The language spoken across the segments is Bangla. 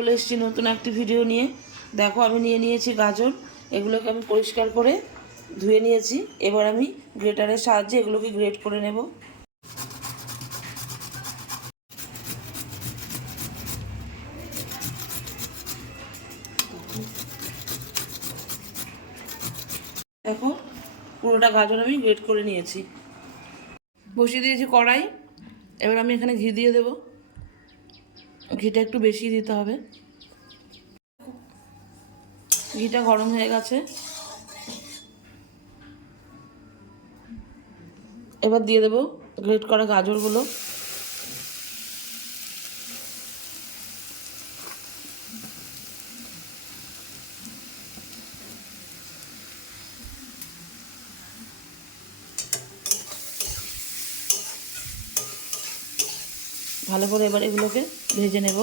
চলে এসেছি নতুন একটি ভিডিও নিয়ে। দেখো আমি নিয়ে নিয়েছি গাজর, এগুলোকে আমি পরিষ্কার করে ধুয়ে নিয়েছি। এবার আমি গ্রেটারের সাহায্যে এগুলোকে গ্রেট করে নেব। দেখো পুরোটা গাজর আমি গ্রেট করে নিয়েছি। বসিয়ে দিয়েছি কড়াই, এবার আমি এখানে ঘি দিয়ে দেব। ঘিটা একটু বেশি দিতে হবে। ঘিটা গরম হয়ে গেছে, এবার দিয়ে দেব গ্রেট করা গাজরগুলো। ভালো করে এবার এগুলোকে ভেজে নেব।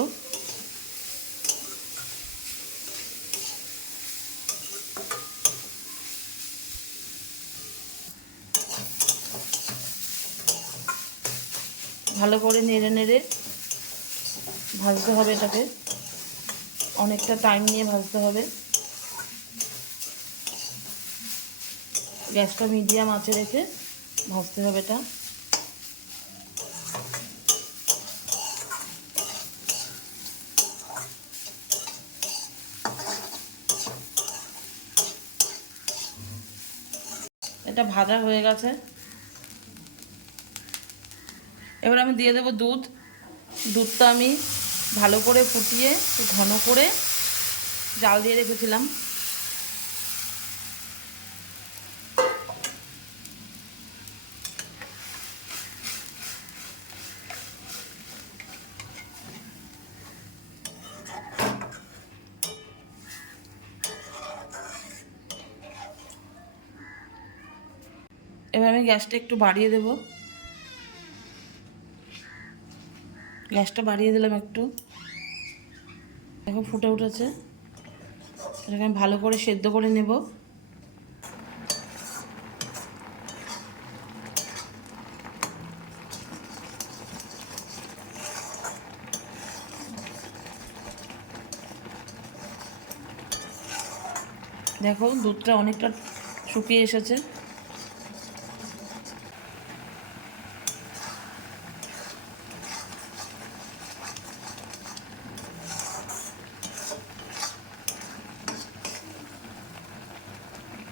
ভালো করে নেড়ে নেড়ে ভাজতে হবে এটাকে, অনেকটা টাইম নিয়ে ভাজতে হবে। গ্যাসটা মিডিয়াম আঁচে রেখে ভাজতে হবে এটা। এটা ভাজা হয়ে গেছে, এবার আমি দিয়ে দেবো দুধ। দুধটা আমি ভালো করে ফুটিয়ে ঘন করে জাল দিয়ে রেখেছিলাম। এবার আমি গ্যাসটা একটু বাড়িয়ে দেব। গ্যাসটা বাড়িয়ে দিলাম একটু। দেখো ফুটে উঠেছে, এটাকে আমি ভালো করে সেদ্ধ করে নেব। দেখো দুধটা অনেকটা শুকিয়ে এসেছে।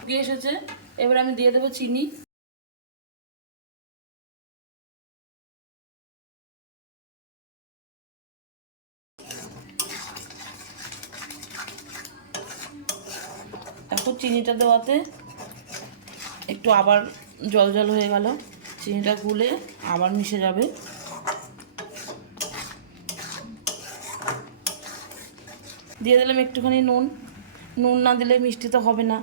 শুকিয়ে এসেছে, এবার আমি দিয়ে দেবো চিনি। এখন চিনিটা দেওয়াতে একটু আবার জল জল হয়ে গেল, চিনিটা গুলে আবার মিশে যাবে। দিয়ে দিলাম একটুখানি নুন। নুন না দিলে মিষ্টি তো হবে না,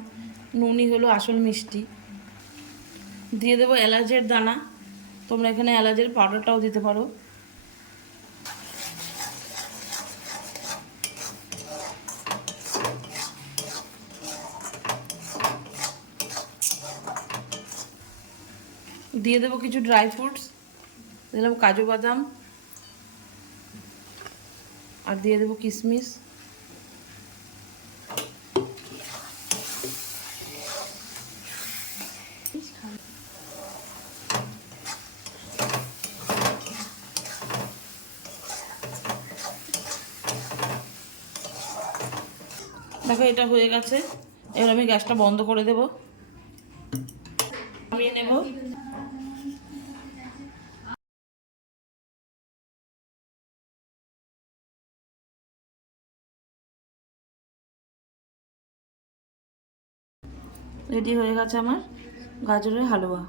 নুনই হলো আসল মিষ্টি। দিয়ে দেবো এলাচের দানা, তোমরা এখানে এলাচের পাউডারটাও দিতে পারো। দিয়ে দেবো কিছু ড্রাই ফ্রুটস, দিলাম কাজু বাদাম, আর দিয়ে দেবো কিশমিশ। দেখো এটা হয়ে গেছে, এবার আমি গ্যাসটা বন্ধ করে দেব, নামিয়ে নেব। রেডি হয়ে গেছে আমার গাজরের হালুয়া।